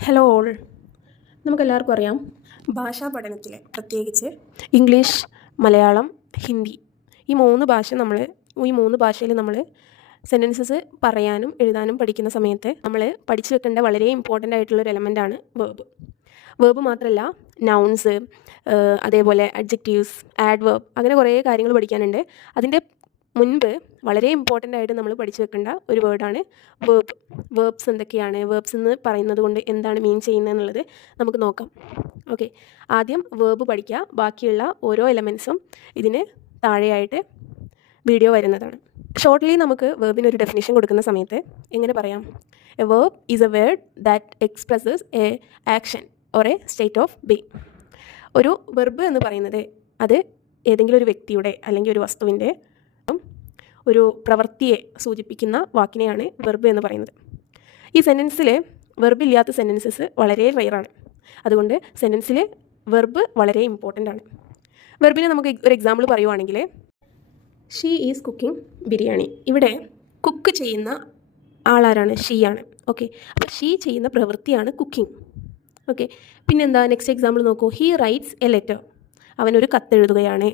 Hello all. നമുക്കെല്ലാവർക്കും അറിയാം, ഭാഷാ പഠനത്തിൽ പ്രത്യേകിച്ച് ഇംഗ്ലീഷ്, മലയാളം, ഹിന്ദി ഈ മൂന്ന് ഭാഷയിൽ നമ്മൾ സെൻറ്റൻസസ് പറയാനും എഴുതാനും പഠിക്കുന്ന സമയത്ത് നമ്മൾ പഠിച്ചു വെക്കേണ്ട വളരെ ഇമ്പോർട്ടൻ്റ് ആയിട്ടുള്ളൊരു എലമെൻ്റാണ് വേർബ്. വേർബ് മാത്രമല്ല, നൗൺസ്, അതേപോലെ അഡ്ജക്റ്റീവ്സ്, ആഡ്വേർബ്, അങ്ങനെ കുറേ കാര്യങ്ങൾ പഠിക്കാനുണ്ട്. അതിൻ്റെ മുൻപ് വളരെ ഇമ്പോർട്ടൻ്റ് ആയിട്ട് നമ്മൾ പഠിച്ചു വെക്കേണ്ട ഒരു വേർഡാണ് വേർബ്. വേർബ്സ് എന്തൊക്കെയാണ്, വേർബ്സ് എന്ന് പറയുന്നത് കൊണ്ട് എന്താണ് മീൻ ചെയ്യുന്നത് എന്നുള്ളത് നമുക്ക് നോക്കാം. ഓക്കെ, ആദ്യം വേർബ് പഠിക്കുക. ബാക്കിയുള്ള ഓരോ എലമെൻസും ഇതിന് താഴെയായിട്ട് വീഡിയോ വരുന്നതാണ്. ഷോർട്ട്ലി നമുക്ക് വേർബിനൊരു ഡെഫിനിഷൻ കൊടുക്കുന്ന സമയത്ത് എങ്ങനെ പറയാം? A verb is a word that expresses an action or a state of being. ഒരു വെർബ് എന്ന് പറയുന്നത് അത് ഏതെങ്കിലും ഒരു വ്യക്തിയുടെ അല്ലെങ്കിൽ ഒരു വസ്തുവിൻ്റെ ഒരു പ്രവൃത്തിയെ സൂചിപ്പിക്കുന്ന വാക്കിനെയാണ് വെർബ് എന്ന് പറയുന്നത്. ഈ സെൻറ്റൻസിൽ വെർബ് ഇല്ലാത്ത സെൻറ്റൻസസ് വളരെ റെയറാണ്. അതുകൊണ്ട് സെൻറ്റൻസിൽ വെർബ് വളരെ ഇമ്പോർട്ടൻ്റ് ആണ്. വെർബിന് നമുക്ക് ഒരു എക്സാമ്പിൾ പറയുവാണെങ്കിൽ, ഷീ ഈസ് കുക്കിംഗ് ബിരിയാണി. ഇവിടെ കുക്ക് ചെയ്യുന്ന ആളാരാണ്? ഷീ ആണ്. ഓക്കെ, അപ്പോൾ ഷീ ചെയ്യുന്ന പ്രവൃത്തിയാണ് കുക്കിംഗ്. ഓക്കെ, പിന്നെന്താ നെക്സ്റ്റ് എക്സാമ്പിൾ നോക്കൂ. He rights A letter. അവനൊരു കത്തെഴുതുകയാണ്.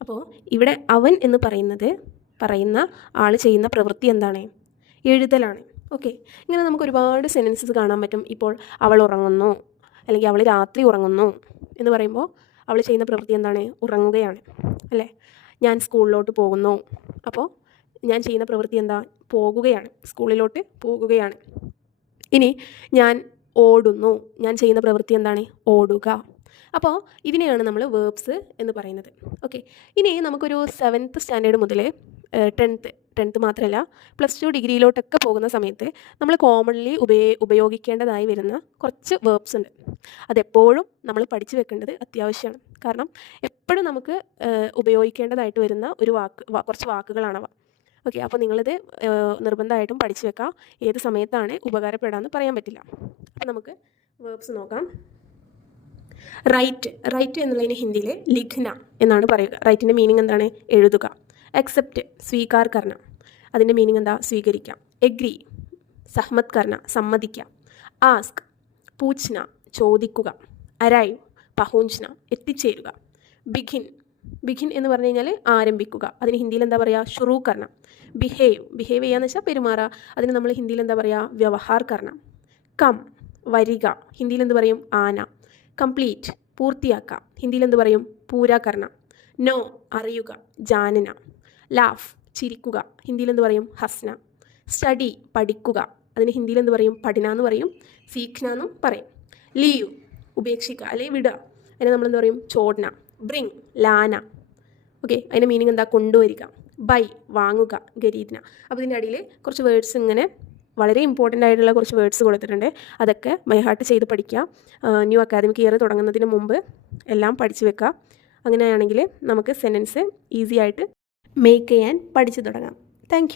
അപ്പോൾ ഇവിടെ അവൻ എന്ന് പറയുന്ന ആൾ ചെയ്യുന്ന പ്രവൃത്തി എന്താണ്? എഴുതലാണ്. ഓക്കെ, ഇങ്ങനെ നമുക്ക് ഒരുപാട് സെൻറ്റൻസസ് കാണാൻ പറ്റും. ഇപ്പോൾ അവൾ ഉറങ്ങുന്നു, അല്ലെങ്കിൽ അവൾ രാത്രി ഉറങ്ങുന്നു എന്ന് പറയുമ്പോൾ അവൾ ചെയ്യുന്ന പ്രവൃത്തി എന്താണ്? ഉറങ്ങുകയാണ്, അല്ലേ? ഞാൻ സ്കൂളിലോട്ട് പോകുന്നു. അപ്പോൾ ഞാൻ ചെയ്യുന്ന പ്രവൃത്തി എന്താ? പോകുകയാണ്, സ്കൂളിലോട്ട് പോകുകയാണ്. ഇനി ഞാൻ ഓടുന്നു. ഞാൻ ചെയ്യുന്ന പ്രവൃത്തി എന്താണ്? ഓടുക. അപ്പോൾ ഇതിനെയാണ് നമ്മൾ വേർബ്സ് എന്ന് പറയുന്നത്. ഓക്കെ, ഇനി നമുക്കൊരു 7th സ്റ്റാൻഡേർഡ് മുതൽ 10th മാത്രമല്ല +2 ഡിഗ്രിയിലോട്ടൊക്കെ പോകുന്ന സമയത്ത് നമ്മൾ കോമൺലി ഉപയോഗിക്കേണ്ടതായി വരുന്ന കുറച്ച് വേർബ്സ് ഉണ്ട്. അതെപ്പോഴും നമ്മൾ പഠിച്ചു വെക്കേണ്ടത് അത്യാവശ്യമാണ്. കാരണം എപ്പോഴും നമുക്ക് ഉപയോഗിക്കേണ്ടതായിട്ട് വരുന്ന കുറച്ച് വാക്കുകളാണവ. ഓക്കെ, അപ്പോൾ നിങ്ങളിത് നിർബന്ധമായിട്ടും പഠിച്ചു വെക്കാം. ഏത് സമയത്താണ് ഉപകാരപ്പെടാമെന്ന് പറയാൻ പറ്റില്ല. അപ്പോൾ നമുക്ക് വേർബ്സ് നോക്കാം. റൈറ്റ് എന്നുള്ളതിന് ഹിന്ദിയിൽ ലിഖ്ന എന്നാണ് പറയുക. റൈറ്റിൻ്റെ മീനിങ് എന്താണ്? എഴുതുക. അക്സെപ്റ്റ്, സ്വീകാർ കർണ, അതിൻ്റെ മീനിങ് എന്താ? സ്വീകരിക്കാം. എഗ്രി, സഹ്മത് കർണ, സമ്മതിക്കാം. ആസ്ക്, പൂച്ഛ്ന, ചോദിക്കുക. അരൈവ്, പഹൂഞ്ച്ന, എത്തിച്ചേരുക. ബിഖിൻ എന്ന് പറഞ്ഞു കഴിഞ്ഞാൽ ആരംഭിക്കുക. അതിന് ഹിന്ദിയിൽ എന്താ പറയുക? ഷുറൂ കർണ. ബിഹേവ് ചെയ്യാന്ന് വെച്ചാൽ പെരുമാറുക. അതിന് നമ്മൾ ഹിന്ദിയിൽ എന്താ പറയുക? വ്യവഹാർ കർണ. കം, വരിക. ഹിന്ദിയിൽ എന്ത് പറയും? ആന. കംപ്ലീറ്റ്, പൂർത്തിയാക്കാം. ഹിന്ദിയിൽ എന്ത് പറയും? പൂരാ കർണ. നോ, അറിയുക. ജാനന. ലാഫ്, ചിരിക്കുക. ഹിന്ദിയിൽ എന്ത് പറയും? ഹസ്ന. സ്റ്റഡി, പഠിക്കുക. അതിന് ഹിന്ദിയിൽ എന്ത് പറയും? പഠന എന്ന് പറയും, സീഖ്ന എന്നും പറയും. ലീവ്, ഉപേക്ഷിക്കുക അല്ലെങ്കിൽ വിടുക. അതിന് നമ്മളെന്ത് പറയും? ചോഡ്ന. ബ്രിങ്, ലാന. ഓക്കെ, അതിൻ്റെ മീനിങ് എന്താ? കൊണ്ടുവരിക. ബൈ, വാങ്ങുക. ഖരീദ്ന. അപ്പോൾ ഇതിൻ്റെ അടിയിൽ കുറച്ച് വേർഡ്സ് ഇങ്ങനെ വളരെ ഇമ്പോർട്ടൻ്റ് ആയിട്ടുള്ള കുറച്ച് വേർഡ്സ് കൊടുത്തിട്ടുണ്ട്. അതൊക്കെ ബൈഹാർട്ട് ചെയ്ത് പഠിക്കുക. ന്യൂ അക്കാദമിക് ഇയർ തുടങ്ങുന്നതിന് മുമ്പ് എല്ലാം പഠിച്ചു വെക്കുക. അങ്ങനെയാണെങ്കിൽ നമുക്ക് സെൻറ്റൻസ് ഈസി ആയിട്ട് മേക്ക് ചെയ്യാൻ പഠിച്ചു തുടങ്ങാം. താങ്ക്